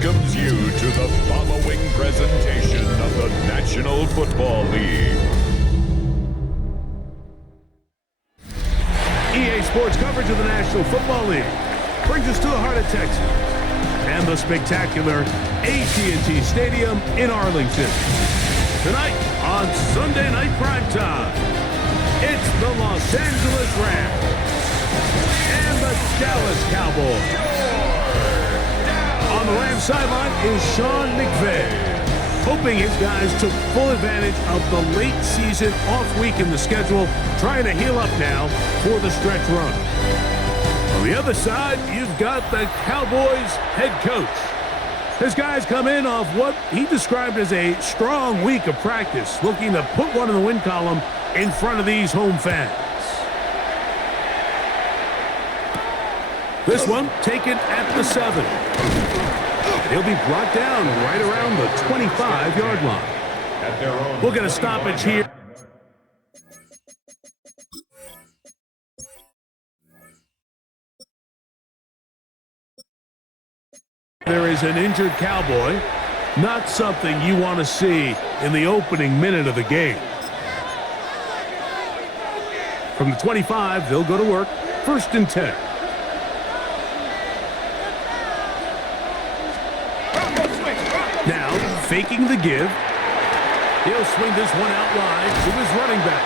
welcomes you to the following presentation of the National Football League. EA Sports coverage of the National Football League brings us to the heart of Texas and the spectacular AT&T Stadium in Arlington. Tonight on Sunday Night Primetime, it's the Los Angeles Rams and the Dallas Cowboys. On the Rams sideline is Sean McVay, hoping his guys took full advantage of the late season off week in the schedule, trying to heal up now for the stretch run. On the other side, you've got the Cowboys head coach. His guys come in off what he described as a strong week of practice, looking to put one in the win column in front of these home fans. This one taken at the 7. He'll be brought down right around the 25-yard line. We'll get a stoppage here. There is an injured Cowboy. Not something you want to see in the opening minute of the game. From the 25, they'll go to work. 1st and 10. Now, faking the give. He'll swing this one out wide to his running back.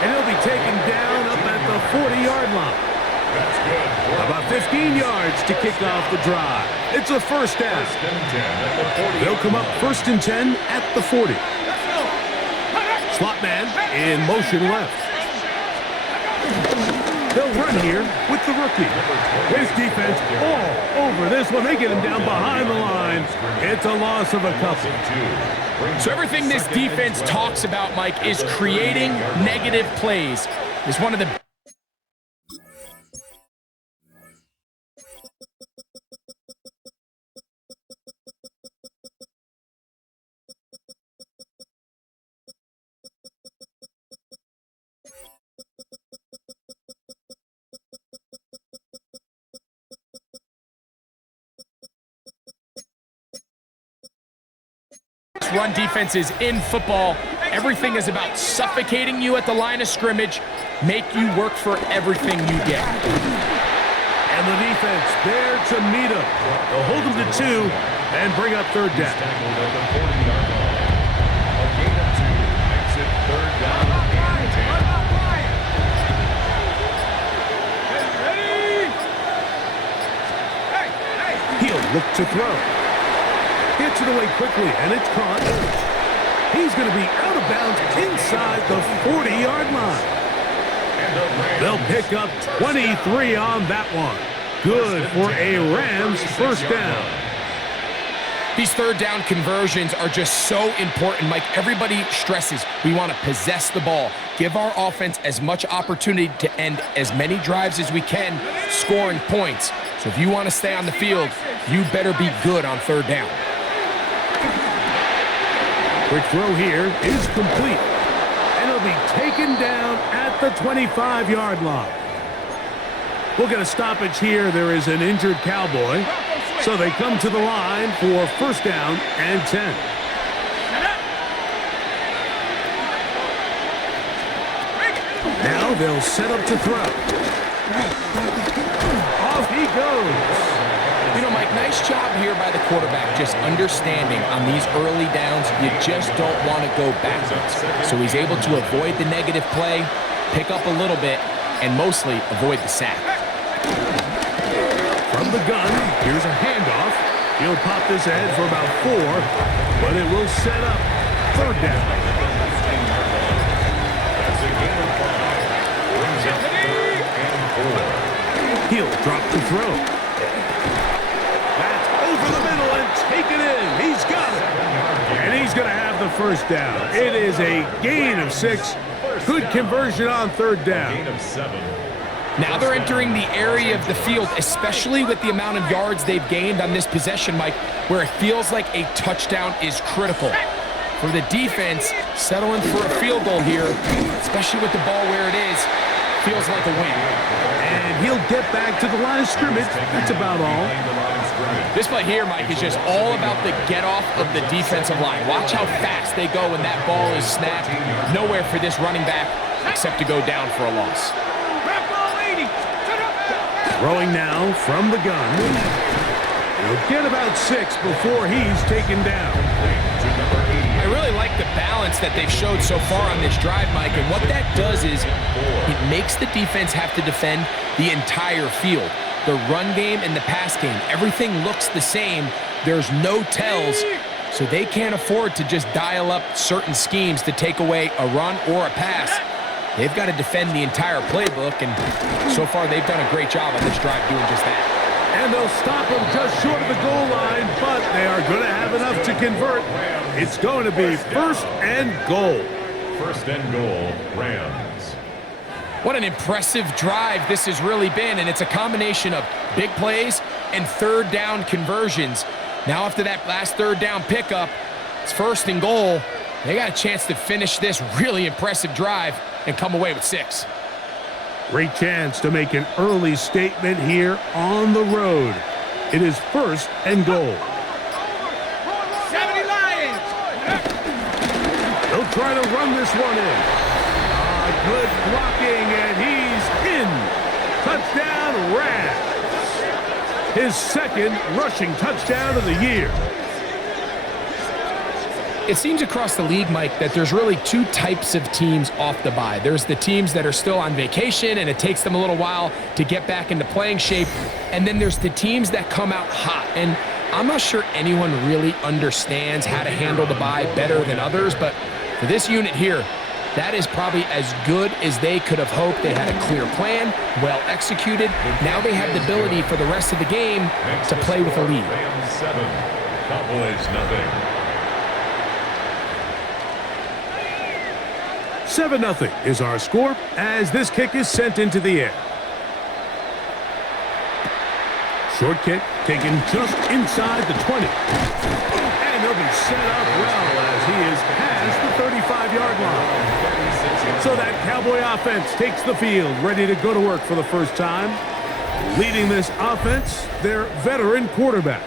And he'll be taken down up at the 40-yard line. About 15 yards to kick off the drive. It's a first down. They'll come up 1st and 10 at the 40. Slot man in motion left. They'll run here with the rookie. His defense all over this one. They get him down behind the line. It's a loss of a couple. So everything this defense talks about, Mike, is creating negative plays. It's one of the run defenses in football. Everything is about suffocating you at the line of scrimmage, make you work for everything you get. And the defense there to meet him. They'll hold him to 2 and bring up 3rd down. A gain of 2 makes it 3rd down and 10. He'll look to throw. Gets it away quickly, and it's caught. He's going to be out of bounds inside the 40-yard line. They'll pick up 23 on that one. Good for a Rams first down. These 3rd down conversions are just so important, Mike. Everybody stresses we want to possess the ball, give our offense as much opportunity to end as many drives as we can, scoring points. So if you want to stay on the field, you better be good on 3rd down. Quick throw here is complete. And he'll be taken down at the 25-yard line. We'll get a stoppage here. There is an injured Cowboy. So they come to the line for 1st down and 10. Now they'll set up to throw. Off he goes. You know, Mike, nice job here by the quarterback, just understanding on these early downs, you just don't want to go backwards. So he's able to avoid the negative play, pick up a little bit, and mostly avoid the sack. From the gun, here's a handoff. He'll pop this ahead for about 4, but it will set up 3rd down. He'll drop the throw. Over the middle and take it in. He's got it. And he's going to have the first down. It is a gain of 6. Good conversion on 3rd down. Gain of 7. Now they're entering the area of the field, especially with the amount of yards they've gained on this possession, Mike, where it feels like a touchdown is critical. For the defense, settling for a field goal here, especially with the ball where it is, feels like a win. And he'll get back to the line of scrimmage. That's about all. This play here, Mike, is just all about the get-off of the defensive line. Watch how fast they go when that ball is snapped. Nowhere for this running back except to go down for a loss. Throwing now from the gun. He'll get about 6 before he's taken down. I really like the balance that they've showed so far on this drive, Mike, and what that does is it makes the defense have to defend the entire field. The run game and the pass game, everything looks the same. There's no tells, so they can't afford to just dial up certain schemes to take away a run or a pass. They've got to defend the entire playbook, and so far they've done a great job on this drive doing just that. And they'll stop him just short of the goal line, but they are going to have enough to convert. It's going to be 1st and goal. 1st and goal, Rams. What an impressive drive this has really been, and it's a combination of big plays and 3rd down conversions. Now after that last 3rd down pickup, it's 1st and goal. They got a chance to finish this really impressive drive and come away with 6. Great chance to make an early statement here on the road. It is 1st and goal. 70 Lions! They'll try to run this one in. Good blocking, and he's in. Touchdown, Rams. His 2nd rushing touchdown of the year. It seems across the league, Mike, that there's really 2 types of teams off the bye. There's the teams that are still on vacation, and it takes them a little while to get back into playing shape. And then there's the teams that come out hot. And I'm not sure anyone really understands how to handle the bye better than others, but for this unit here, that is probably as good as they could have hoped. They had a clear plan, well executed. Now they have the ability for the rest of the game to play with a lead. Rams 7, Cowboys nothing. 7-0 is our score as this kick is sent into the air. Short kick taken just inside the 20. And he'll be set up well as he is past the 35-yard line. So that Cowboy offense takes the field, ready to go to work for the first time. Leading this offense, their veteran quarterback.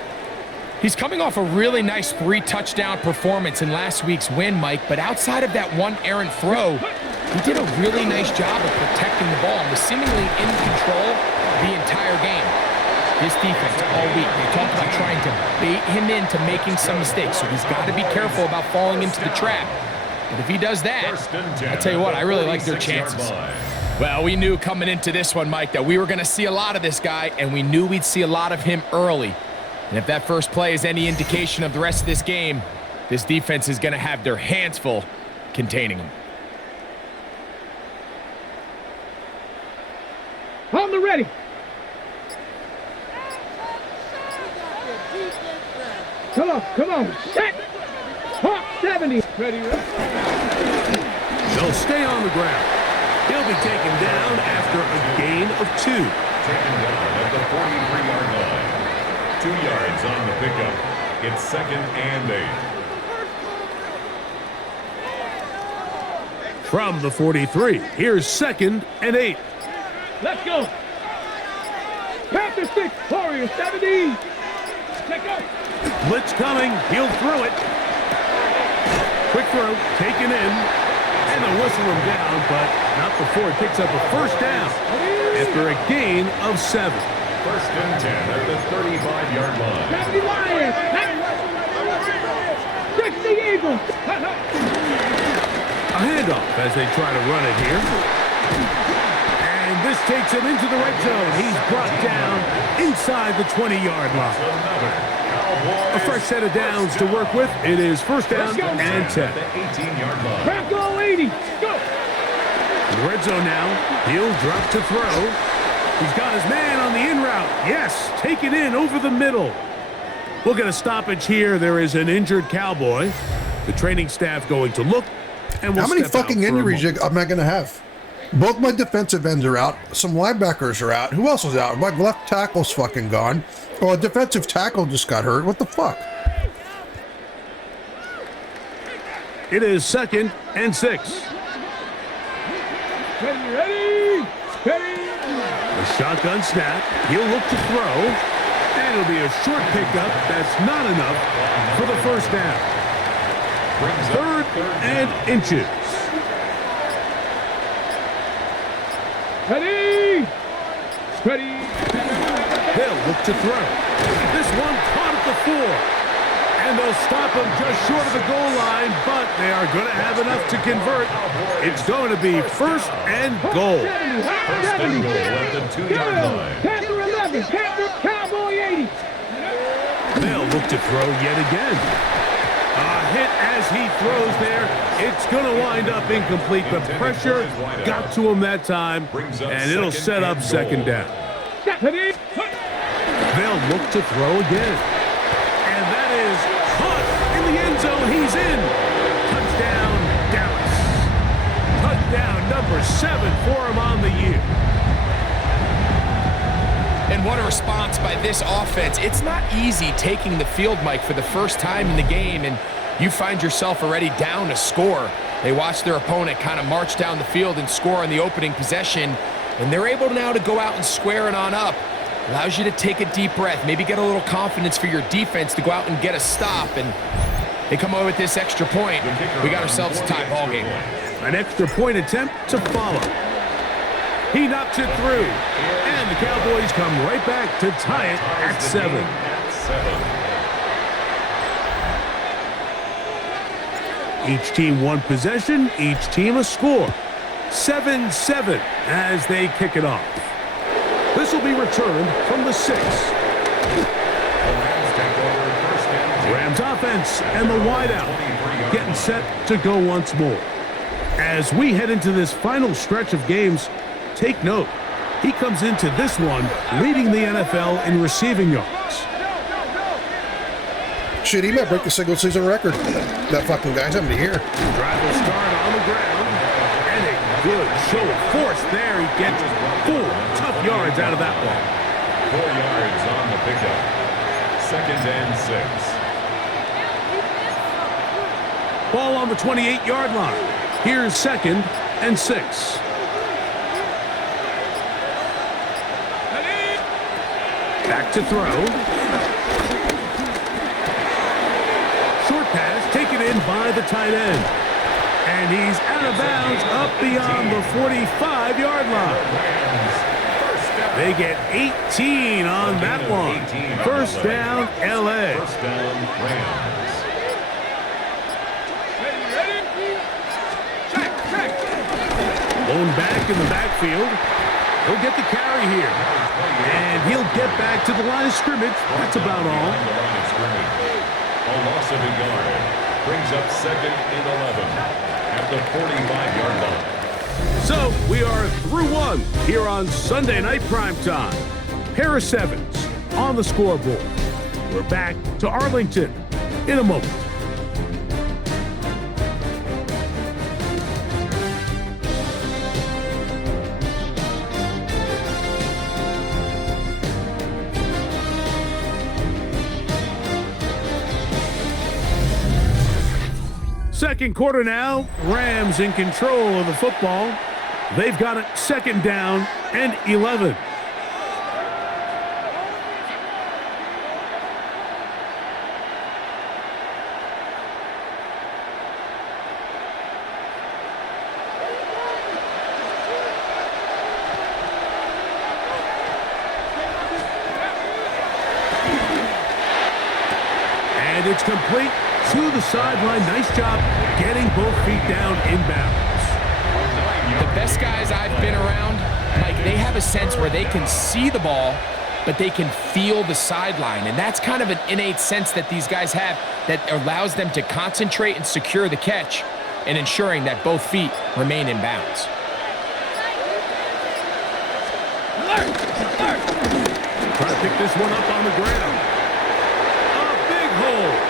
He's coming off a really nice 3-touchdown performance in last week's win, Mike, but outside of that one errant throw, he did a really nice job of protecting the ball and was seemingly in control the entire game. This defense all week, they talked about trying to bait him into making some mistakes, so he's got to be careful about falling into the trap. But if he does that, I'll tell you what, I really like their chances. Well, we knew coming into this one, Mike, that we were going to see a lot of this guy, and we knew we'd see a lot of him early. And if that first play is any indication of the rest of this game, this defense is going to have their hands full containing him. On the ready. Come on, set. Hawk 70. Ready. They'll stay on the ground. He'll be taken down after a gain of 2. Taken down at the 43-yard line. 2 yards on the pickup. It's 2nd and 8. From the 43, here's 2nd and 8. Let's go. Panther 6, Warrior 70. Check out. Blitz coming. He'll throw it. Quick throw, taken in. And they'll whistle him down, but not before he picks up a 1st down after a gain of 7. 1st and 10 at the 35-yard line. 70 Lions. 60 Eagles. A handoff as they try to run it here. And this takes him into the red zone. He's brought down inside the 20-yard line. A fresh set of downs to work with. It is 1st down and 10. At the 18-yard line. Bronco 80. Go. In the red zone now. He'll drop to throw. He's got his man on the in route. Yes, take it in over the middle. We'll get a stoppage here. There is an injured Cowboy. The training staff going to look. And we'll How many step out fucking for a injuries moment. am I going to have? Both my defensive ends are out. Some linebackers are out. Who else is out? My left tackle's fucking gone. Oh, a defensive tackle just got hurt. What the fuck? It is 2nd and 6. Ready. The shotgun snap. He'll look to throw. And it'll be a short pickup. That's not enough for the first down. Third and inches. Ready? Ready? They'll look to throw. This one caught at the 4. And they'll stop him just short of the goal line, but they are going to have enough to convert. It's going to be first and goal. 70. At the 2-yard line. Panther 11. Panther Cowboy 80. They'll look to throw yet again. A hit as he throws there. It's going to wind up incomplete. The pressure got to him that time, and it'll set up second down. They'll look to throw again. And that is caught in the end zone. He's in. Touchdown, Dallas. Touchdown number 7 for him on the year. And what a response by this offense. It's not easy taking the field, Mike, for the first time in the game, and you find yourself already down a score. They watch their opponent kind of march down the field and score on the opening possession, and they're able now to go out and square it on up. Allows you to take a deep breath, maybe get a little confidence for your defense to go out and get a stop, and they come away with this extra point. We got ourselves a tie ball game. An extra point attempt to follow. He knocks it through, and the Cowboys come right back to tie it at 7. Each team one possession, each team a score. 7-7 as they kick it off. This will be returned from the 6. Rams offense and the wideout getting set to go once more. As we head into this final stretch of games, take note, he comes into this one leading the NFL in receiving yards. Shit, he might break the single season record. That fucking guy's having to hear. Drive will start on the ground. And a good show of force there. He gets 4 tough yards out of that one. 4 yards on the pickup. 2nd and 6. Ball on the 28-yard line. Here's 2nd and 6. Back to throw. Short pass taken in by the tight end. And he's out of bounds up beyond the 45-yard line. They get 18 on that one. First down, L.A. First down, Rams. Blown back in the backfield. He'll get the carry here. And he'll get back to the line of scrimmage. That's about all. A loss of a yard. Brings up 2nd and 11 at the 45-yard line. So we are through one here on Sunday Night Primetime. Pair of 7s on the scoreboard. We're back to Arlington in a moment. Second quarter now, Rams in control of the football. They've got it 2nd down and 11. And it's complete to the sideline. Nice job getting both feet down inbounds. The best guys I've been around, Mike, they have a sense where they can see the ball, but they can feel the sideline. And that's kind of an innate sense that these guys have that allows them to concentrate and secure the catch and ensuring that both feet remain in bounds. Trying to pick this one up on the ground. A big hole.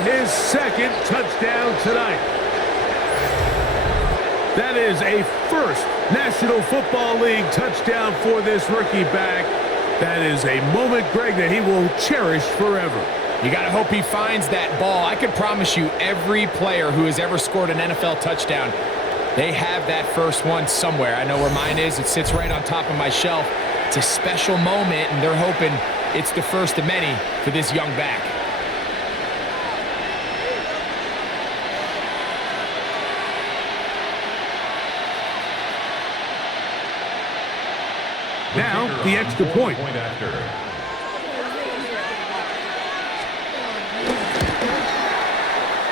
His 2nd touchdown tonight. That is a first National Football League touchdown for this rookie back. That is a moment, Greg, that he will cherish forever. You got to hope he finds that ball. I can promise you every player who has ever scored an NFL touchdown They have that first one somewhere. I know where mine is. It sits right on top of my shelf. It's a special moment, and they're hoping it's the first of many for this young back. Now, the extra point.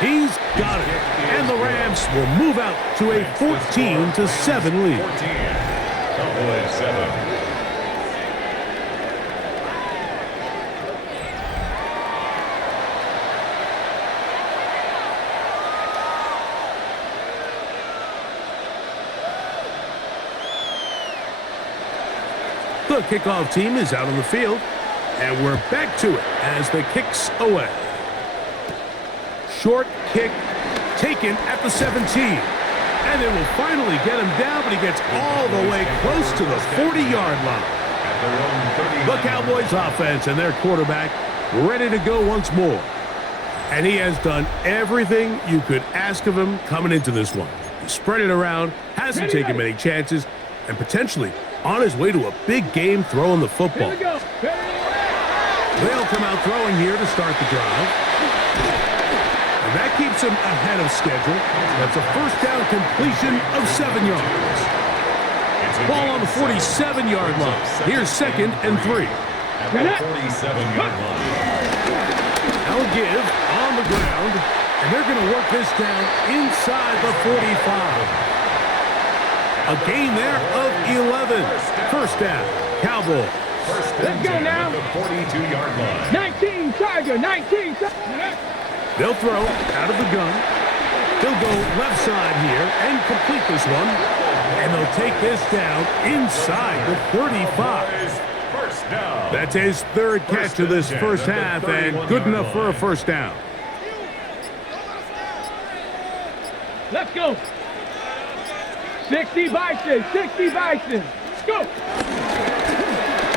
He's got it. And the Rams will move out to a 14-7 lead. 14. Cowboys 7. The kickoff team is out on the field, and we're back to it as the kick's away. Short kick taken at the 17. And they will finally get him down, but he gets all the way close to the 40-yard line. The Cowboys offense and their quarterback ready to go once more. And he has done everything you could ask of him coming into this one. He spread it around, hasn't taken many chances, and potentially on his way to a big game throwing the football. They'll come out throwing here to start the drive. And that keeps him ahead of schedule. That's a first down completion of 7 yards. Ball on the 47-yard line. Here's 2nd and 3. At the 47-yard line. Now give on the ground, and they're going to work this down inside the 45. A gain there of 11. First down, Cowboys. Let's go now. The 42-yard line. 19 Tiger, 19 Tiger. They'll throw out of the gun. They'll go left side here and complete this one. And they'll take this down inside the 35. First down. That's his third catch of this first half, and good enough for a first down. Let's go. 60 Bison, 60 Bison. Let's go.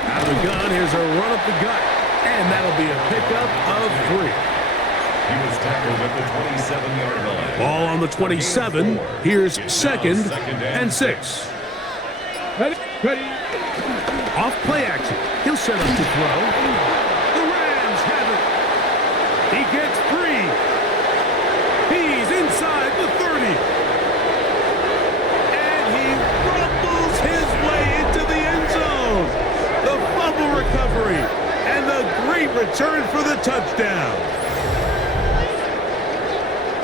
Out of the gun, here's a run up the gut. And that'll be a pickup of 3. He was tackled at the 27-yard line. Ball on the 27. Here's 2nd and 6. Ready. Off play action. He'll set up to throw. The Rams have it. He gets 3. He's inside the 30. And he rumbles his way into the end zone. The fumble recovery. And the great return for the touchdown.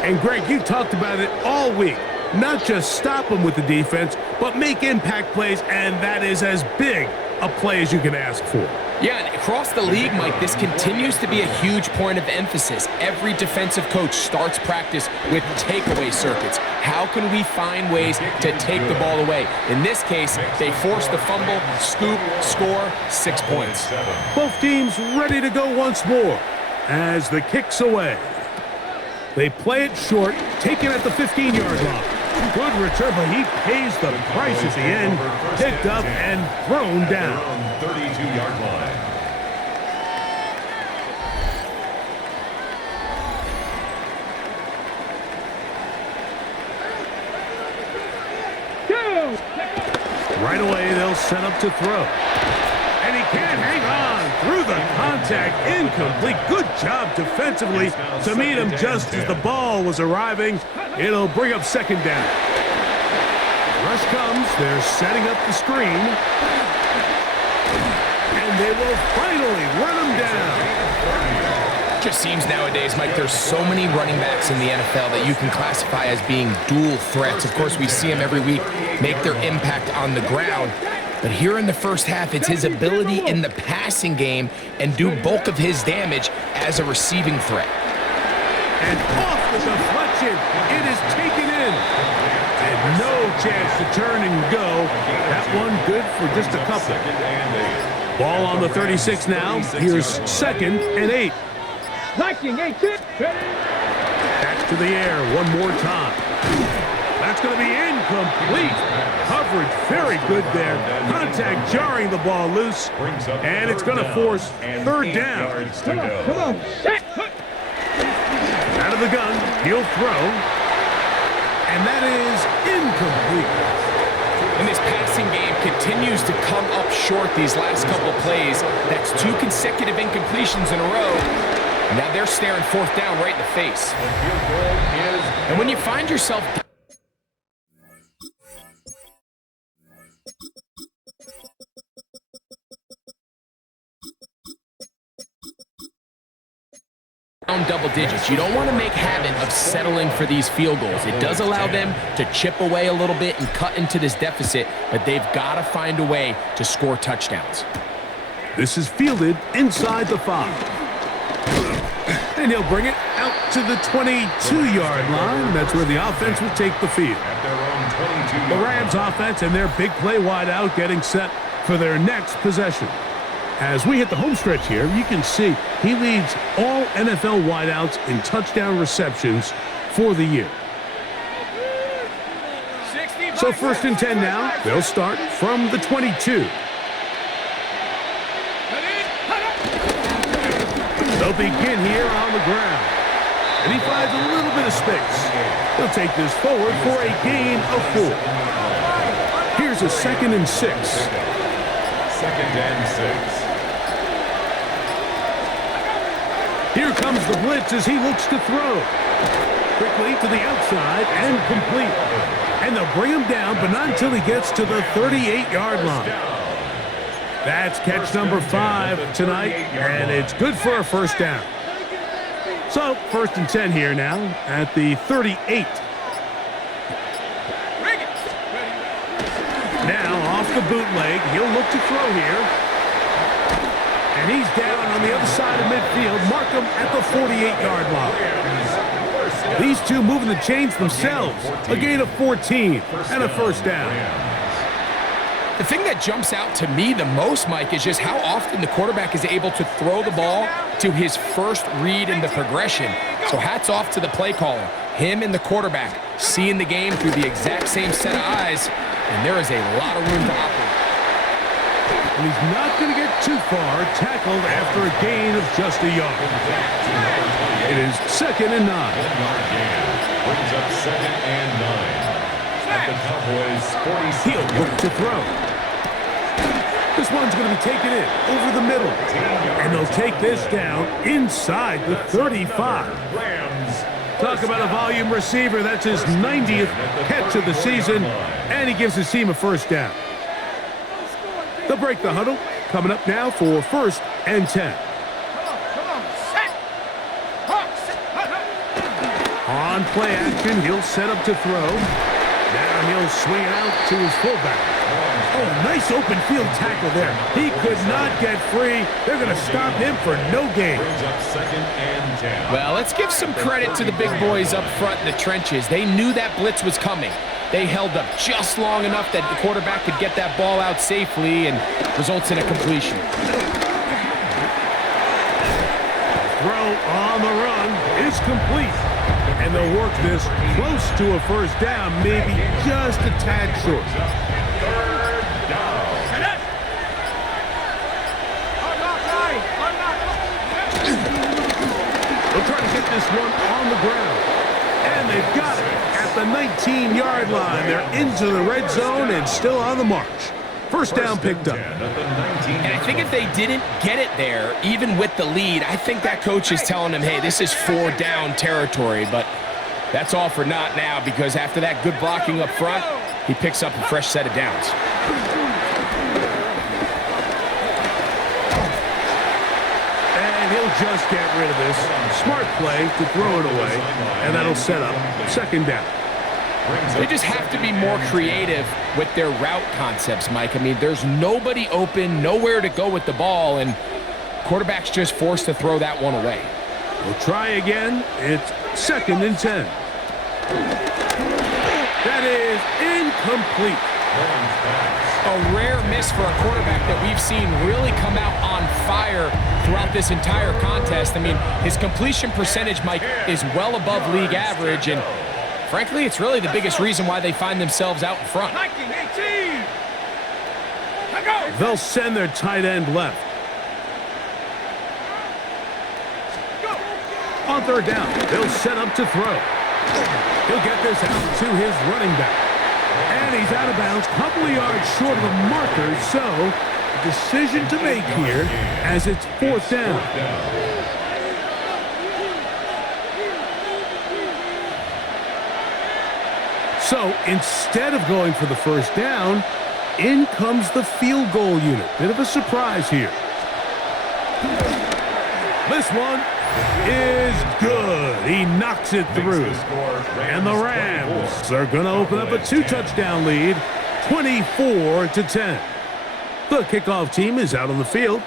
And Greg, you talked about it all week. Not just stop them with the defense, but make impact plays, and that is as big a play as you can ask for. Yeah, and across the league, Mike, this continues to be a huge point of emphasis. Every defensive coach starts practice with takeaway circuits. How can we find ways to take the ball away? In this case, they force the fumble, scoop, score, 6 points. Both teams ready to go once more as the kick's away. They play it short, taken at the 15-yard line. Good return, but he pays the price at the end. Picked up and thrown down. 32-yard line. Right away, they'll set up to throw. And he can't hang on through the contact. Incomplete. Good job defensively to meet him just as the ball was arriving. It'll bring up 2nd down. Rush comes. They're setting up the screen. And they will finally run him down. Just seems nowadays, Mike, there's so many running backs in the NFL that you can classify as being dual threats. Of course, we see them every week make their impact on the ground. But here in the first half, it's his ability in the passing game and do bulk of his damage as a receiving threat. And off the deflection, it is taken in. And no chance to turn and go. That one good for just a couple. Ball on the 36 now. Here's 2nd and 8. Liking 18. Back to the air one more time. That's going to be incomplete. Coverage very good there. Contact jarring the ball loose. And it's going to force 3rd down. Come on. Set. Out of the gun. He'll throw. And that is incomplete. And this passing game continues to come up short these last couple plays. That's 2 consecutive incompletions in a row. Now they're staring 4th down right in the face. And when you find yourself down double digits, you don't want to make habit of settling for these field goals. It does allow them to chip away a little bit and cut into this deficit, but they've got to find a way to score touchdowns. This is fielded inside the 5. And he'll bring it out to the 22-yard line. That's where the offense will take the field. The Rams offense and their big play wideout getting set for their next possession. As we hit the home stretch here, you can see he leads all NFL wideouts in touchdown receptions for the year. So 1st and 10 now. They'll start from the 22. They'll begin here on the ground. And he finds a little bit of space. He'll take this forward for a gain of 4. Here's a 2nd and 6. 2nd and 6. Here comes the blitz as he looks to throw. Quickly to the outside and complete. And they'll bring him down, but not until he gets to the 38-yard line. That's catch number 5 tonight, and it's good for a 1st down. So, 1st and 10 here now at the 38. Now, off the bootleg, he'll look to throw here. And he's down on the other side of midfield. Mark him at the 48-yard line. These two moving the chains themselves. A gain of 14 and a 1st down. The thing that jumps out to me the most, Mike, is just how often the quarterback is able to throw the ball to his first read in the progression. So hats off to the play caller. Him and the quarterback seeing the game through the exact same set of eyes, and there is a lot of room to operate. And he's not going to get too far, tackled after a gain of just a yard. It is 2nd and 9. Brings up 2nd and 9. At the Cowboys 46. He'll look to throw. This one's going to be taken in over the middle. And they'll take this down inside the 35. Talk about a volume receiver. That's his 90th catch of the season. And he gives his team a 1st down. They'll break the huddle. Coming up now for 1st and 10. On play action, he'll set up to throw. Now he'll swing it out to his fullback. Oh, nice open field tackle there. He could not get free. They're going to stop him for no gain. Well, let's give some credit to the big boys up front in the trenches. They knew that blitz was coming. They held up just long enough that the quarterback could get that ball out safely and results in a completion. Throw on the run is complete. And they'll work this close to a 1st down, maybe just a tad short. 3rd down. They'll try to get this one on the ground. And they've got it at the 19-yard line. They're into the red zone and still on the march. 1st down picked up. And I think if they didn't get it there, even with the lead, I think that coach is telling them, hey, this is 4 down territory. But that's all for naught now, because after that good blocking up front, he picks up a fresh set of downs. And he'll just get rid of this. Smart play to throw it away, and that'll set up 2nd down. They just have to be more creative with their route concepts, Mike. I mean, there's nobody open, nowhere to go with the ball, and quarterback's just forced to throw that one away. We'll try again. It's 2nd and 10. That is incomplete. A rare miss for a quarterback that we've seen really come out on fire throughout this entire contest. I mean, his completion percentage, Mike, is well above league average, and frankly, it's really the biggest reason why they find themselves out in front. They'll send their tight end left. On 3rd down, they'll set up to throw. He'll get get this out to his running back. And he's out of bounds, couple of yards short of the marker, so decision to make here as it's 4th down. So instead of going for the 1st down, in comes the field goal unit. Bit of a surprise here. This one is good. He knocks it through. And the Rams are going to open up a 2-touchdown lead, 24-10. The kickoff team is out on the field,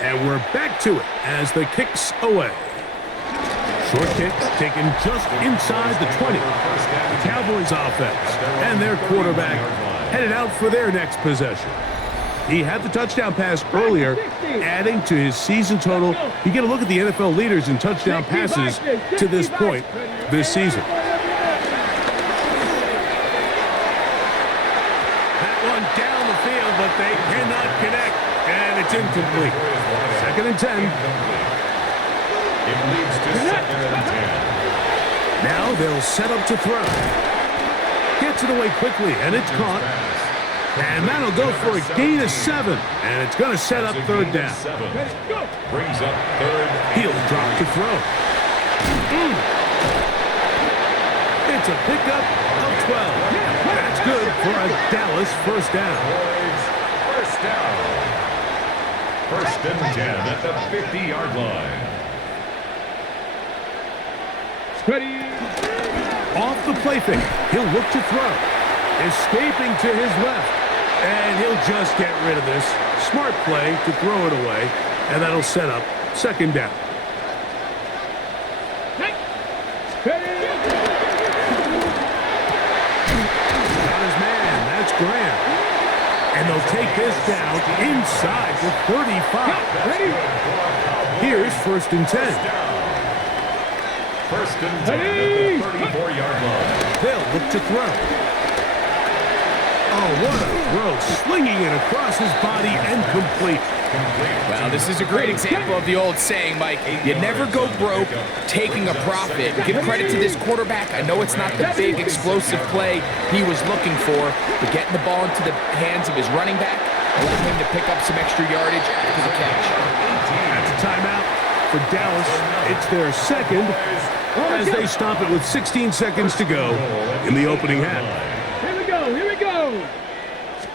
and we're back to it as the kick's away. Short kick taken just inside the 20. The Cowboys offense and their quarterback headed out for their next possession. He had the touchdown pass earlier, adding to his season total. You get a look at the NFL leaders in touchdown passes to this point this season. That one down the field, but they cannot connect, and it's incomplete. 2nd and 10. It leads to 2nd and 10. Now they'll set up to throw. Gets it away quickly, and it's caught. And that'll go for a gain of 7. And it's going to set up 3rd down. Brings up 3rd. He'll drop to throw. It's a pickup of 12. That's good for a Dallas 1st down. 1st down. 1st and 10 at the 50-yard line. Ready. Off the play fake. He'll look to throw. Escaping to his left. And he'll just get rid of this. Smart play to throw it away. And that'll set up 2nd down. Ready. Got his man. That's Graham. And they'll take this down inside the 35. Ready. Here's 1st and 10. 1st and 10 at the 34-yard line. They'll look to throw. Oh, what a throw. Slinging it across his body and complete. Well, this is a great example of the old saying, Mike, you never go broke taking a profit. Give credit to this quarterback. I know it's not the big explosive play he was looking for, but getting the ball into the hands of his running back, allowing him to pick up some extra yardage after the catch. That's a timeout for Dallas. It's their 2nd as they stop it with 16 seconds to go in the opening half. Here we go. Here we go.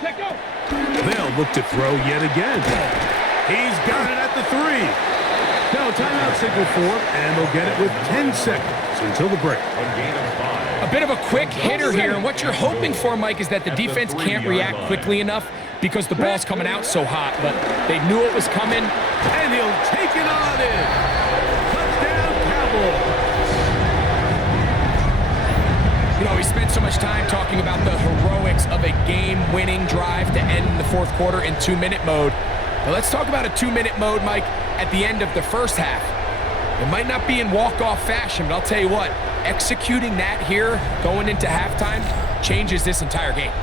Let go. They'll look to throw yet again. He's got it at the 3. Now a timeout signal for him, and they'll get it with 10 seconds until the break. A gain of 5. A bit of a quick hitter here, and what you're hoping for, Mike, is that the defense can't react quickly enough because the ball's coming out so hot, but they knew it was coming. And he'll take it on in. Touchdown, Cowboys. You know, we spent so much time talking about the heroics of a game-winning drive to end the 4th quarter in 2-minute mode. But let's talk about a 2-minute mode, Mike, at the end of the 1st half. It might not be in walk-off fashion, but I'll tell you what, executing that here going into halftime changes this entire game.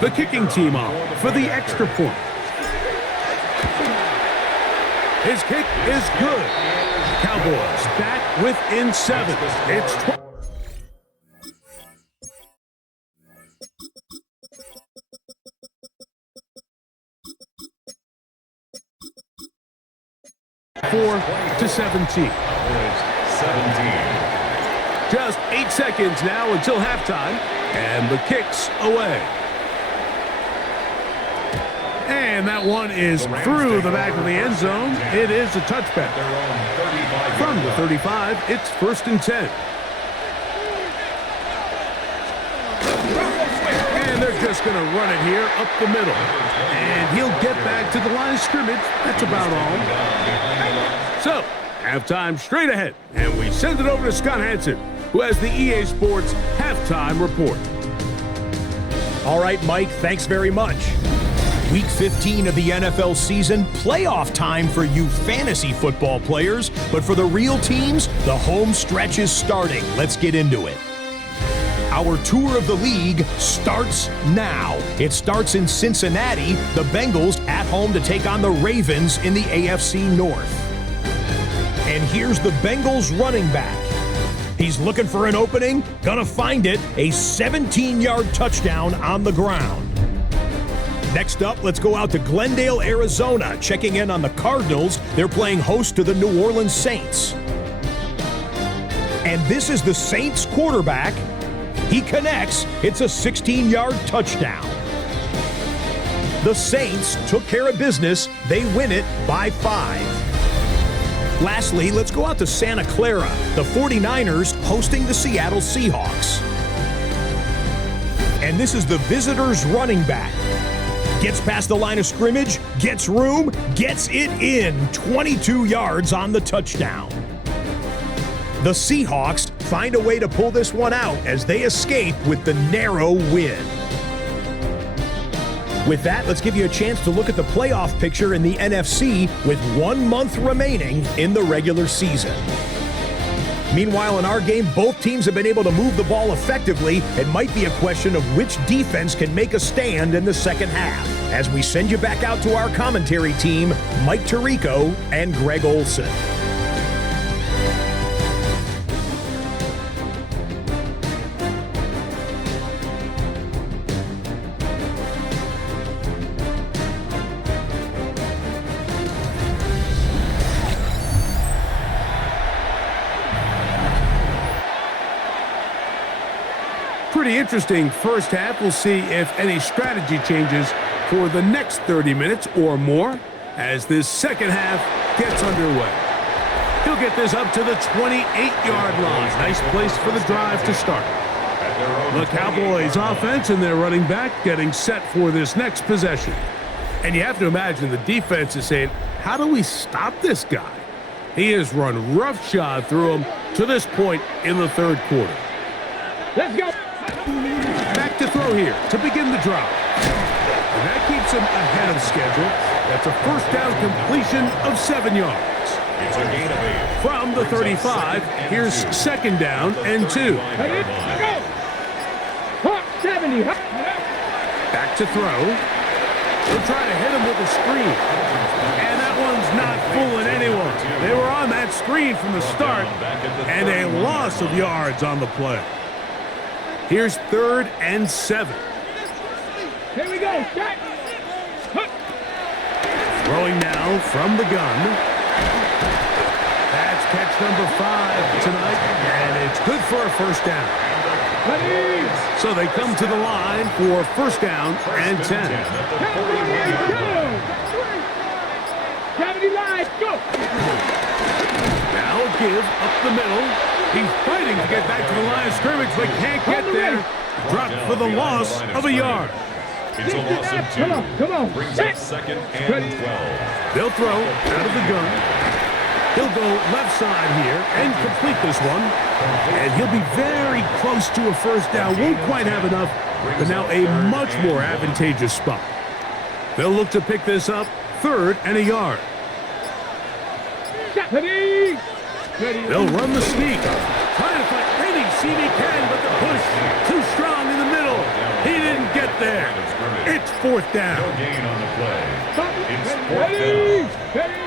The kicking team off for the extra point. His kick is good. Cowboys back within 7. It's 4-17. 17. Just 8 seconds now until halftime, and the kick's away. And that one is through the back of the end zone. It is a touchback. From the 35, it's 1st and 10. And they're just going to run it here up the middle. And he'll get back to the line of scrimmage. That's about all. So, halftime straight ahead. And we send it over to Scott Hansen, who has the EA Sports Halftime Report. All right, Mike, thanks very much. Week 15 of the NFL season, playoff time for you fantasy football players, but for the real teams, the home stretch is starting. Let's get into it. Our tour of the league starts now. It starts in Cincinnati, the Bengals at home to take on the Ravens in the AFC North. And here's the Bengals running back. He's looking for an opening, gonna find it, a 17-yard touchdown on the ground. Next up, let's go out to Glendale, Arizona, checking in on the Cardinals. They're playing host to the New Orleans Saints. And this is the Saints quarterback. He connects. It's a 16-yard touchdown. The Saints took care of business. They win it by 5. Lastly, let's go out to Santa Clara. The 49ers hosting the Seattle Seahawks. And this is the visitors' running back. Gets past the line of scrimmage, gets room, gets it in. 22 yards on the touchdown. The Seahawks find a way to pull this one out as they escape with the narrow win. With that, let's give you a chance to look at the playoff picture in the NFC with 1 month remaining in the regular season. Meanwhile, in our game, both teams have been able to move the ball effectively. It might be a question of which defense can make a stand in the second half. As we send you back out to our commentary team, Mike Tirico and Greg Olson. Pretty interesting first half. We'll see if any strategy changes for the next 30 minutes or more as this second half gets underway. He'll get this up to the 28-yard line. Nice place for the drive to start. The Cowboys offense and their running back getting set for this next possession. And you have to imagine the defense is saying, how do we stop this guy? He has run roughshod through him to this point in the third quarter. Let's go. Back to throw here to begin the drive. And that keeps him ahead of schedule. That's a first down completion of 7 yards. It's a gain of 8. From the 35, here's second down and 2. Let's go. Hot 70. Back to throw. They'll try to hit him with a screen. And that one's not fooling anyone. They were on that screen from the start, and a loss of yards on the play. Here's 3rd and 7. Here we go. Shot. Throwing now from the gun. That's catch number 5 tonight, and it's good for a first down. So they come to the line for first down and 10. 70 line, go. Now a give up the middle. He's fighting to get back to the line of scrimmage, but can't get there. Dropped for the loss of a yard. It's a loss of 2. Come on. Brings up 2nd and 12. They'll throw out of the gun. He'll go left side here and complete this one. And he'll be very close to a first down. Won't quite have enough, but now a much more advantageous spot. They'll look to pick this up 3rd and a yard. They'll run the sneak. Trying to find any seam he can, but the push too strong in the middle. He didn't get there. It's 4th down. No gain on the play. It's 4th down.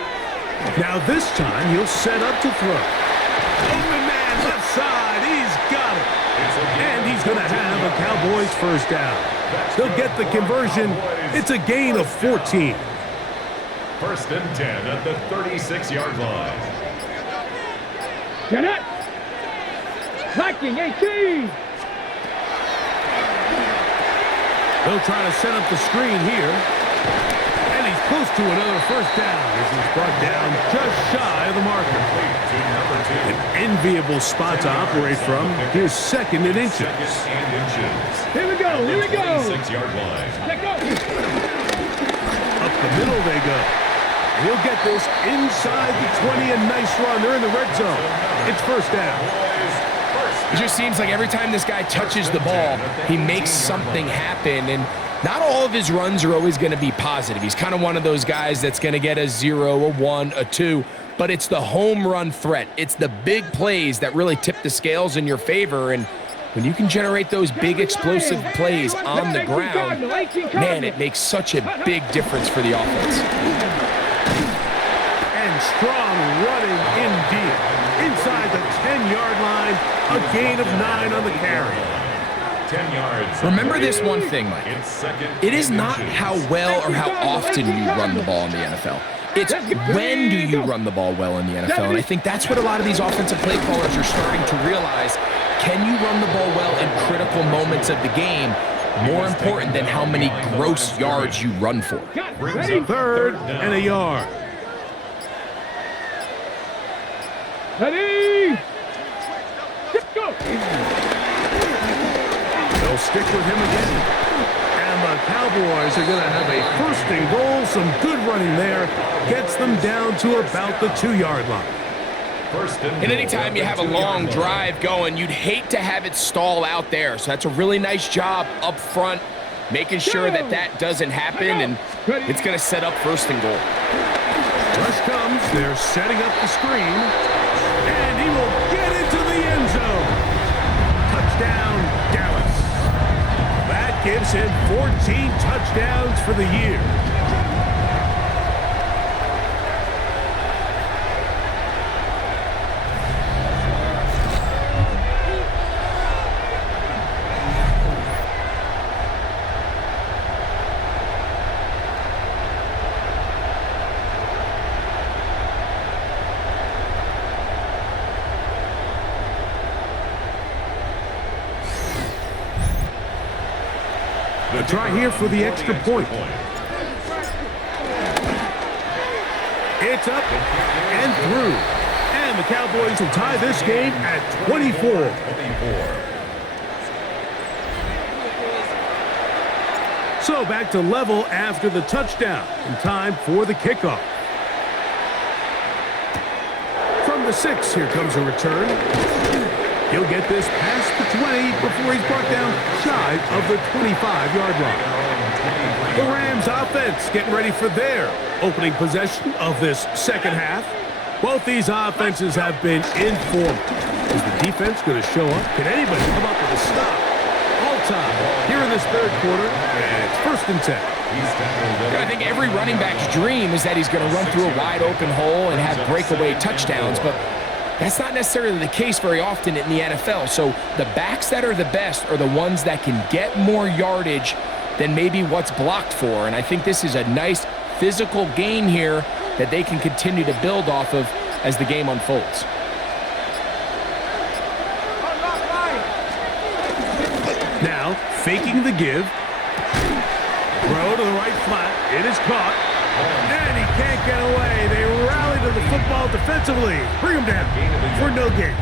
Now this time he'll set up to throw. Open man left side. He's got it. And he's going to have a Cowboys first down. They'll get the conversion. It's a gain of 14. 1st and 10 at the 36-yard line. Get it. Liking 18. They'll try to set up the screen here. And he's close to another first down. This is brought down just shy of the marker. An enviable spot to operate from. Here's 2nd and inches. Here we go. Here we go. 36-yard line. Let go. Up the middle they go. He'll get this inside the 20, a nice run. They're in the red zone. It's first down. It just seems like every time this guy touches the ball, he makes something happen, and not all of his runs are always going to be positive. He's kind of one of those guys that's going to get a 0, a 1, a 2, but it's the home run threat. It's the big plays that really tip the scales in your favor, and when you can generate those big explosive plays on the ground, man, it makes such a big difference for the offense. And strong running indeed. Inside the 10-yard line, a gain of 9 on the carry. 10 yards. Remember this one thing, Mike. It is not how well or how often you run the ball in the NFL. It's when do you run the ball well in the NFL. And I think that's what a lot of these offensive play callers are starting to realize. Can you run the ball well in critical moments of the game? More important than how many gross yards you run for. Third and a yard. Ready? Let's go. They'll stick with him again. And the Cowboys are going to have a first and goal. Some good running there. Gets them down to about the 2-yard line. And anytime you have a long drive going, you'd hate to have it stall out there. So that's a really nice job up front, making sure that that doesn't happen, and it's going to set up first and goal. Rush comes. They're setting up the screen. And he will get into the end zone. Touchdown, Dallas. That gives him 14 touchdowns for the year. The try here for the extra point. It's up and through. And the Cowboys will tie this game at 24. So back to level after the touchdown. In time for the kickoff. From the 6, here comes a return. He'll get this past the 20 before he's brought down shy of the 25-yard line. The Rams offense getting ready for their opening possession of this second half. Both these offenses have been in form. Is the defense going to show up? Can anybody come up with a stop? All time here in this third quarter, and it's 1st and 10. I think every running back's dream is that he's going to run through a wide open hole and have breakaway touchdowns, but that's not necessarily the case very often in the NFL. So the backs that are the best are the ones that can get more yardage than maybe what's blocked for. And I think this is a nice physical gain here that they can continue to build off of as the game unfolds. Now, faking the give. Throw to the right flat. It is caught. And he can't get away. They rally to the football defensively. Bring him down for no gain.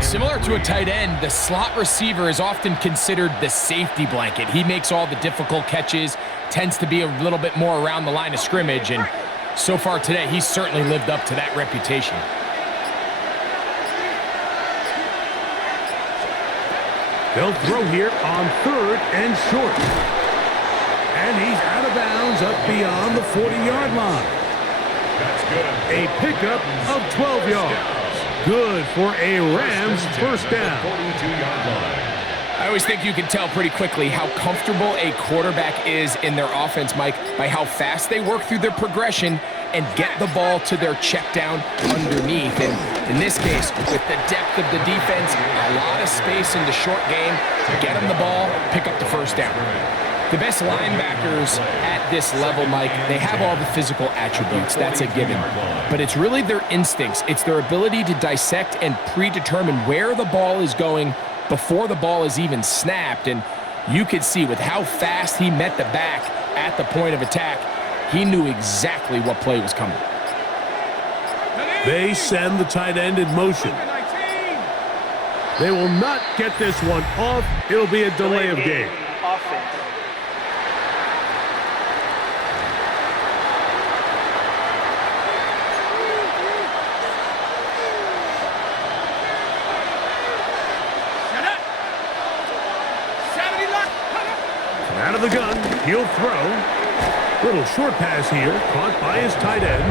Similar to a tight end, the slot receiver is often considered the safety blanket. He makes all the difficult catches, tends to be a little bit more around the line of scrimmage, and so far today, he's certainly lived up to that reputation. They'll throw here on 3rd and short. And he's out of bounds up beyond the 40-yard line. That's good. A pickup of 12 yards. Good for a Rams first down. 42-yard line. I always think you can tell pretty quickly how comfortable a quarterback is in their offense, Mike, by how fast they work through their progression and get the ball to their check down underneath. And in this case, with the depth of the defense, a lot of space in the short game, get them the ball, pick up the first down. The best linebackers at this level, Mike, they have all the physical attributes. That's a given. But it's really their instincts. It's their ability to dissect and predetermine where the ball is going before the ball is even snapped. And you could see with how fast he met the back at the point of attack, he knew exactly what play was coming. They send the tight end in motion. They will not get this one off. It'll be a delay of game. the gun. He'll throw. Little short pass here, caught by his tight end.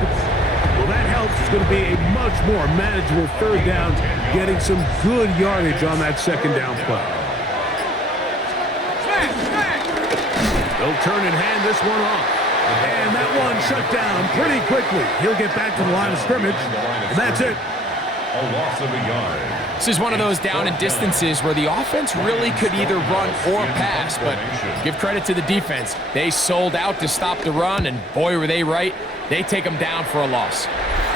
Well, that helps. It's going to be a much more manageable third down, getting some good yardage on that second down play. They'll turn and hand this one off. And that one shut down pretty quickly. He'll get back to the line of scrimmage, and that's it. A loss of a yard. This is one of those down and distances where the offense really could either run or pass, but give credit to the defense. They sold out to stop the run, and boy, were they right. They take them down for a loss.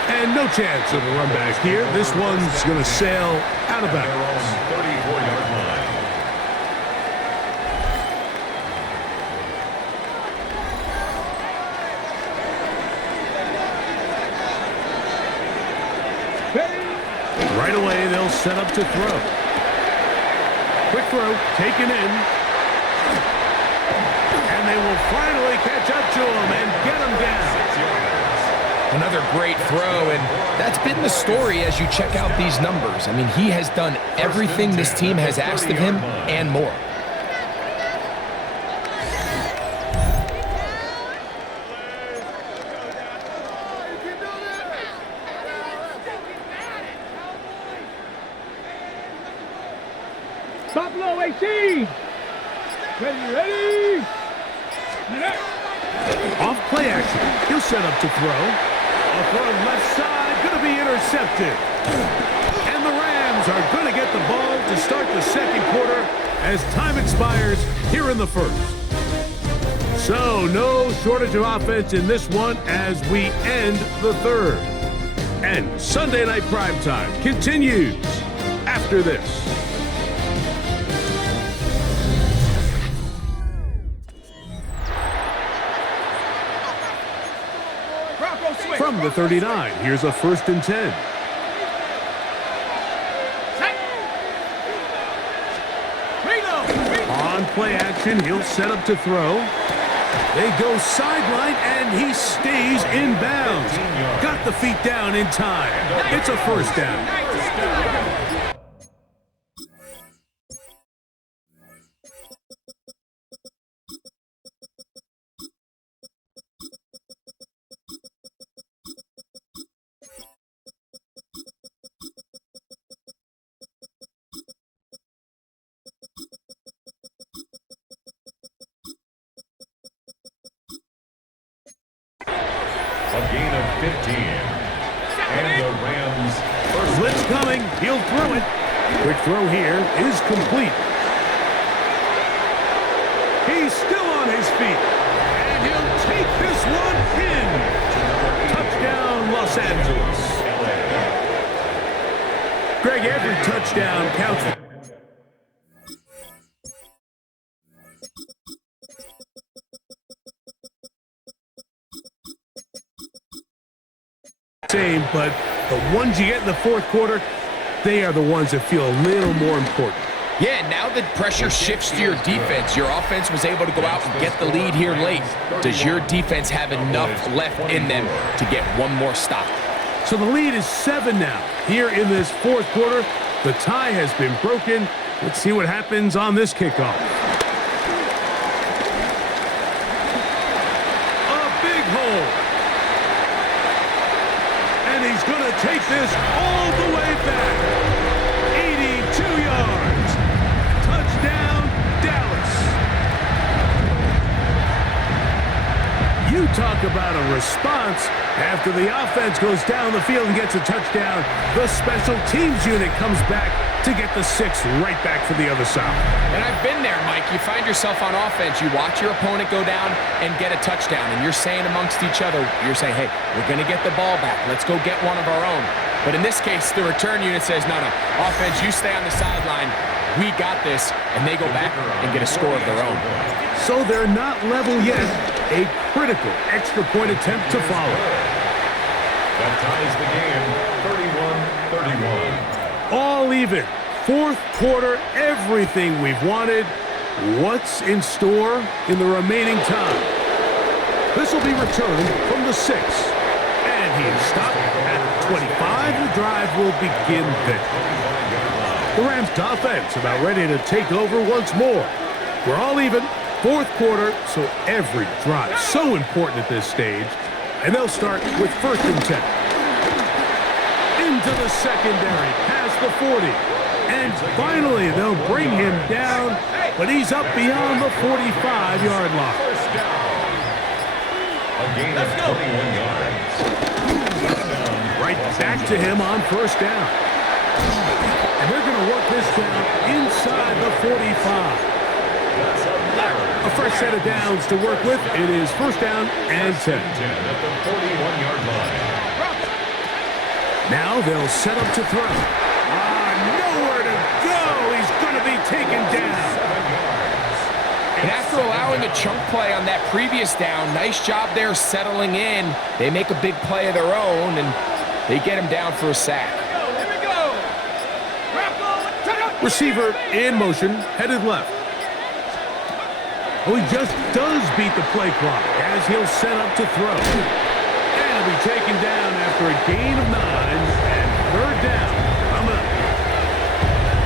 And no chance of a run back here. This one's going to sail out of bounds. 34-yard line. Right away, they'll set up to throw. Quick throw, taken in. And they will finally catch up to him and get him down. Another great throw, and that's been the story as you check out these numbers. I mean, he has done everything this team has asked of him and more. Top low 18. Ready. Off play action. He'll set up to throw. A throw left side, going to be intercepted. And the Rams are going to get the ball to start the second quarter as time expires here in the first. So no shortage of offense in this one as we end the third. And Sunday Night Primetime continues after this. From the 39, here's a 1st and 10. On play action, he'll set up to throw. They go sideline, and he stays in bounds. Got the feet down in time. It's a 1st down. A gain of 15. And the Rams first. Blitz coming. He'll throw it. Quick throw here is complete. He's still on his feet. And he'll take this one in. Touchdown, Los Angeles. Greg, every touchdown counts. Same, but the ones you get in the fourth quarter, they are the ones that feel a little more important. Yeah, now that pressure shifts to your defense, your offense was able to go out and get the lead here late. Does your defense have enough left in them to get one more stop? So the lead is 7 now. Here in this fourth quarter, the tie has been broken. Let's see what happens on this kickoff. A big hole. And he's going to take this all the way back. 82 yards. Touchdown, Dallas. You talk about a response. After the offense goes down the field and gets a touchdown, the special teams unit comes back to get the 6 right back for the other side. And I've been there, Mike. You find yourself on offense. You watch your opponent go down and get a touchdown, and you're saying amongst each other, you're saying, hey, we're going to get the ball back. Let's go get one of our own. But in this case, the return unit says, no, offense, you stay on the sideline. We got this, and they go back and get a score of their own. So they're not level yet. A critical extra point attempt to follow. That ties the game, 31-31. All even. Fourth quarter, everything we've wanted. What's in store in the remaining time? This will be returned from the 6. And he's stopped at 25. The drive will begin there. The Rams' offense about ready to take over once more. We're all even. Fourth quarter, so every drive so important at this stage. And they'll start with 1st and 10. Into the secondary, past the 40. And finally, they'll bring him down, but he's up beyond the 45-yard line. First down. A gain of 21 yards. Right back to him on 1st down. And they're going to work this down inside the 45. A fresh set of downs to work with. It is 1st down and 10. At the 41-yard line. Now they'll set up to throw. Nowhere to go. He's going to be taken down. And after allowing a chunk play on that previous down, nice job there settling in. They make a big play of their own, and they get him down for a sack. Receiver in motion, headed left. Oh, he just does beat the play clock as he'll set up to throw. And he'll be taken down after a gain of 9 and 3rd down. Coming up.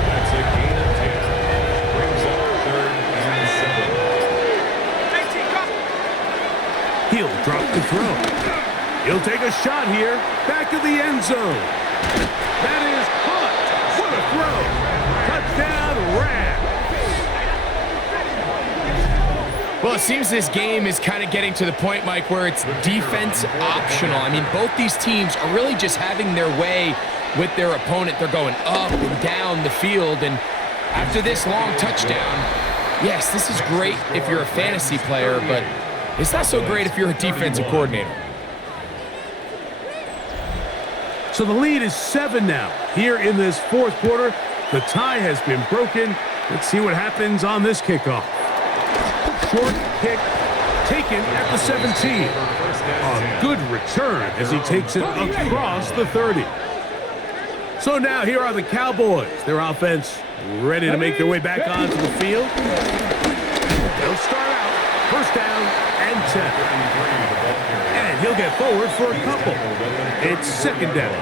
That's a gain of 10. Brings up 3rd and 7. He'll drop the throw. He'll take a shot here. Back of the end zone. That is caught. What a throw. Touchdown, Rams. Well, it seems this game is kind of getting to the point, Mike, where it's defense optional. I mean, both these teams are really just having their way with their opponent. They're going up and down the field, and after this long touchdown, yes, this is great if you're a fantasy player, but it's not so great if you're a defensive coordinator. So the lead is 7 now. Here in this 4th quarter, the tie has been broken. Let's see what happens on this kickoff. Short kick taken at the 17. A good return as he takes it across the 30. So now here are the Cowboys. Their offense ready to make their way back onto the field. They'll start out 1st down and 10. And he'll get forward for a couple. It's 2nd down.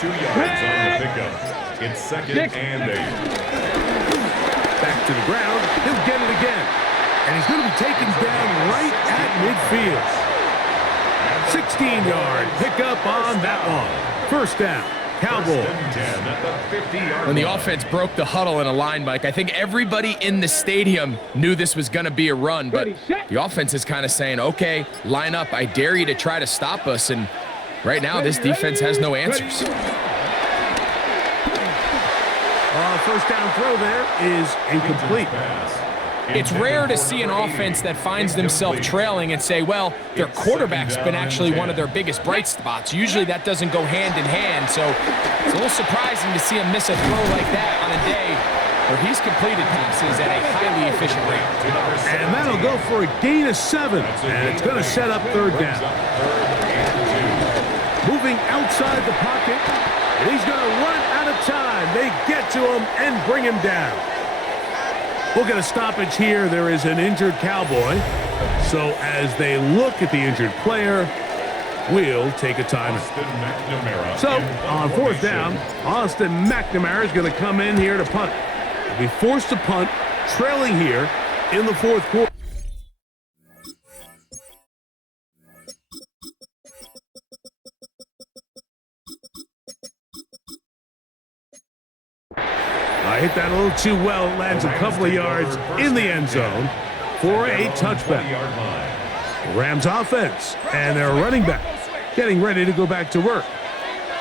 2 yards on the pickup. It's 2nd and 8. Back to the ground. He'll get it again. And he's going to be taken down right at midfield. 16-yard pickup on that one. 1st down, Cowboys. When the offense broke the huddle in a line, Mike, I think everybody in the stadium knew this was going to be a run, but the offense is kind of saying, okay, line up. I dare you to try to stop us, and right now this defense has no answers. 1st down throw there is incomplete. It's rare to see an offense that finds themselves trailing and say, well, their quarterback's been actually one of their biggest bright spots. Usually that doesn't go hand in hand, so it's a little surprising to see him miss a throw like that on a day where he's completed passes at a highly efficient rate. And that'll go for a gain of 7, and it's going to set up 3rd down. Moving outside the pocket, and he's going to run out of time. They get to him and bring him down. We'll get a stoppage here. There is an injured Cowboy. So as they look at the injured player, we'll take a timeout. So on 4th down, Austin McNamara is going to come in here to punt. He'll be forced to punt, trailing here in the 4th quarter. Hit that a little too well. Lands a couple of yards in the end zone for a touchback. Rams offense and their running back getting ready to go back to work.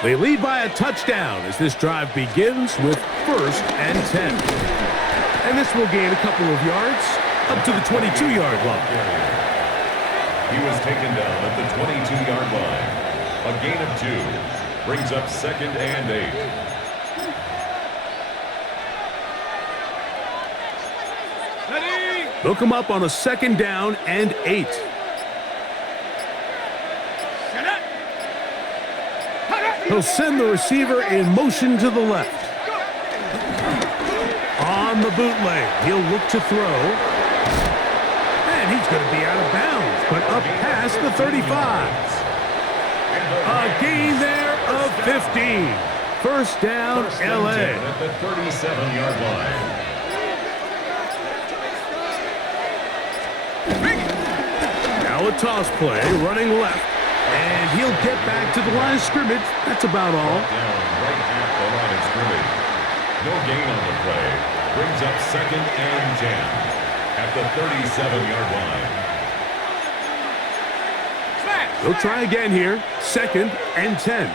They lead by a touchdown as this drive begins with 1st and 10. And this will gain a couple of yards up to the 22-yard line. He was taken down at the 22-yard line. A gain of 2 brings up 2nd and 8. They'll come up on a 2nd down and 8. He'll send the receiver in motion to the left. On the bootleg, he'll look to throw. And he's going to be out of bounds, but up past the 35. A gain there of 15. 1st down, LA. At the 37-yard line. The toss play, running left, and he'll get back to the line of scrimmage. That's about all. Down right at the line of scrimmage. No gain on the play. Brings up 2nd and 10 at the 37-yard line. They'll try again here. 2nd and 10.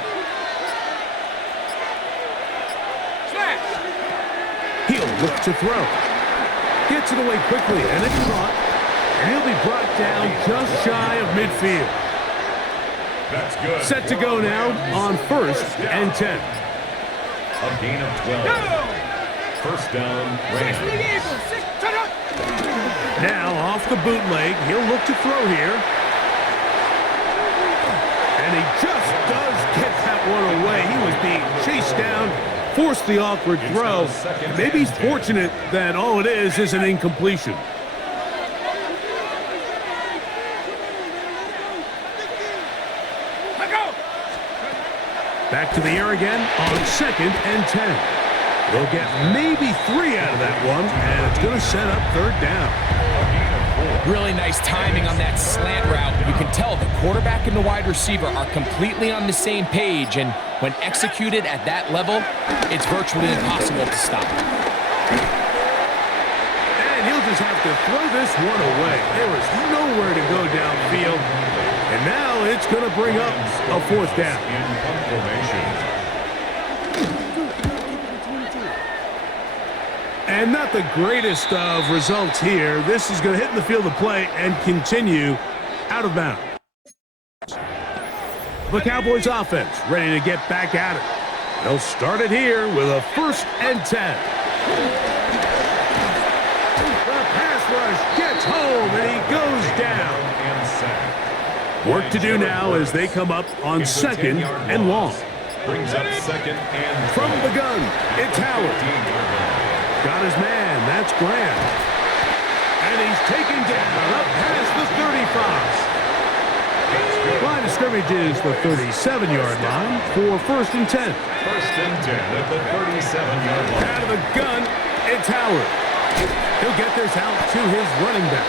He'll look to throw. Gets it away quickly, and it's caught. And he'll be brought down just shy of midfield. That's good. Set to go now on 1st and 10. A gain of 12. First down, Rams. Now off the bootleg, he'll look to throw here. And he just does get that one away. He was being chased down, forced the awkward throw. Maybe he's fortunate that all it is an incompletion. Back to the air again on 2nd and 10. They'll get maybe 3 out of that one, and it's going to set up 3rd down. Really nice timing on that slant route. You can tell the quarterback and the wide receiver are completely on the same page, and when executed at that level, it's virtually impossible to stop. And he'll just have to throw this one away. There is nowhere to go downfield, and now it's going to bring up a 4th down. In punt formation. And not the greatest of results here. This is going to hit in the field of play and continue out of bounds. The Cowboys offense ready to get back at it. They'll start it here with a 1st and 10. The pass rush gets home and he goes down. Work to do now as they come up on 2nd and long. Brings up 2nd and from the gun. It's Howard. Got his man, that's Graham. And he's taken down up past the 35. Line of scrimmage is the 37-yard line for 1st and 10. 1st and 10 at the 37-yard line. Out of the gun, it's Howard. He'll get this out to his running back.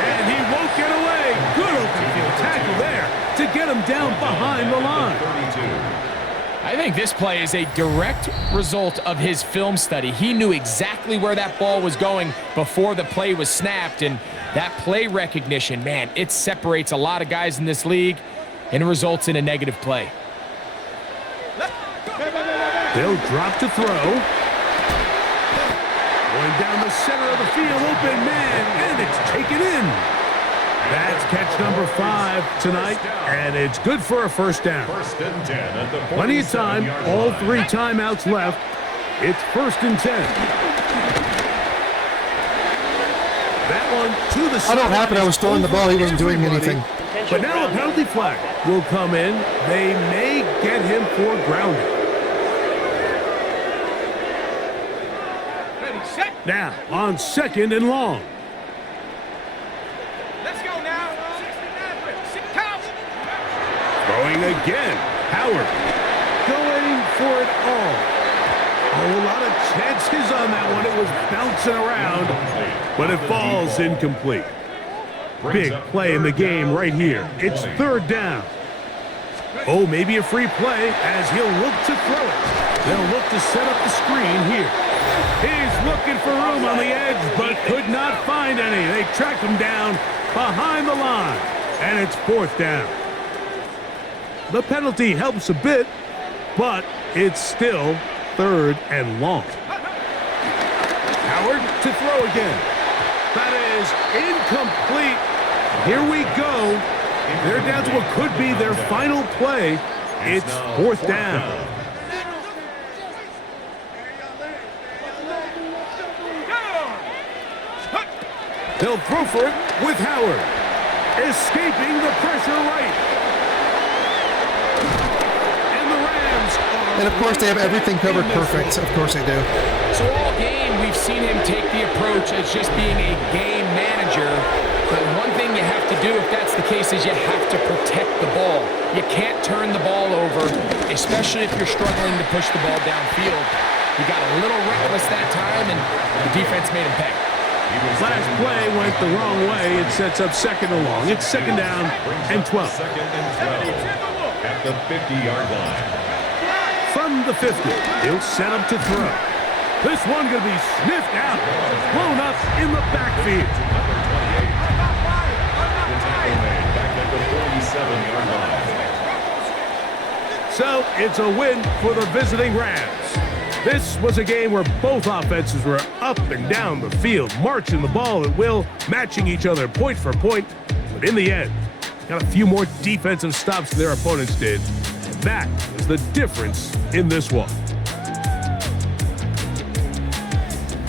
And he won't get away. Good open field tackle there to get him down behind the line. 32. I think this play is a direct result of his film study. He knew exactly where that ball was going before the play was snapped, and that play recognition, man, it separates a lot of guys in this league and results in a negative play. They'll drop to throw. Going down the center of the field, open man, and it's taken in. That's catch number 5 tonight, and it's good for a 1st down. 1st and 10 at the 47-yard line. Plenty of time, all 3 timeouts left. It's 1st and 10. That one to the side. I don't happen. I was throwing the ball. He wasn't doing anything. But now a penalty flag will come in. They may get him for grounding. Now on 2nd and long. Throwing again. Howard going for it all. A whole lot of chances on that one. It was bouncing around, but it falls incomplete. Big play in the game right here. It's 3rd down. Oh, maybe a free play as he'll look to throw it. They'll look to set up the screen here. He's looking for room on the edge, but could not find any. They tracked him down behind the line, and it's 4th down. The penalty helps a bit, but it's still 3rd and long. Howard to throw again. That is incomplete. Here we go. They're down to what could be their final play. It's 4th down. They'll throw for it with Howard. Escaping the pressure right. And of course, they have everything covered perfect. Of course they do. So all game, we've seen him take the approach as just being a game manager. But one thing you have to do if that's the case is you have to protect the ball. You can't turn the ball over, especially if you're struggling to push the ball downfield. He got a little reckless that time, and the defense made him pay. Last play went the wrong way. It sets up second and long. It's second down and 12. Second and 12 at the 50-yard line. From the 50, he'll set up to throw. This one going to be sniffed out, blown up in the backfield. The tackle made back at the 47-yard line. So it's a win for the visiting Rams. This was a game where both offenses were up and down the field, marching the ball at will, matching each other point for point. But in the end, got a few more defensive stops than their opponents did. And that is the difference in this one.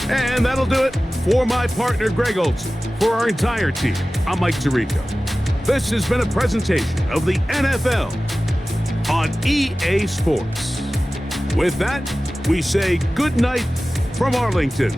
And that'll do it for my partner, Greg Olson. For our entire team, I'm Mike Tirico. This has been a presentation of the NFL on EA Sports. With that, we say good night from Arlington.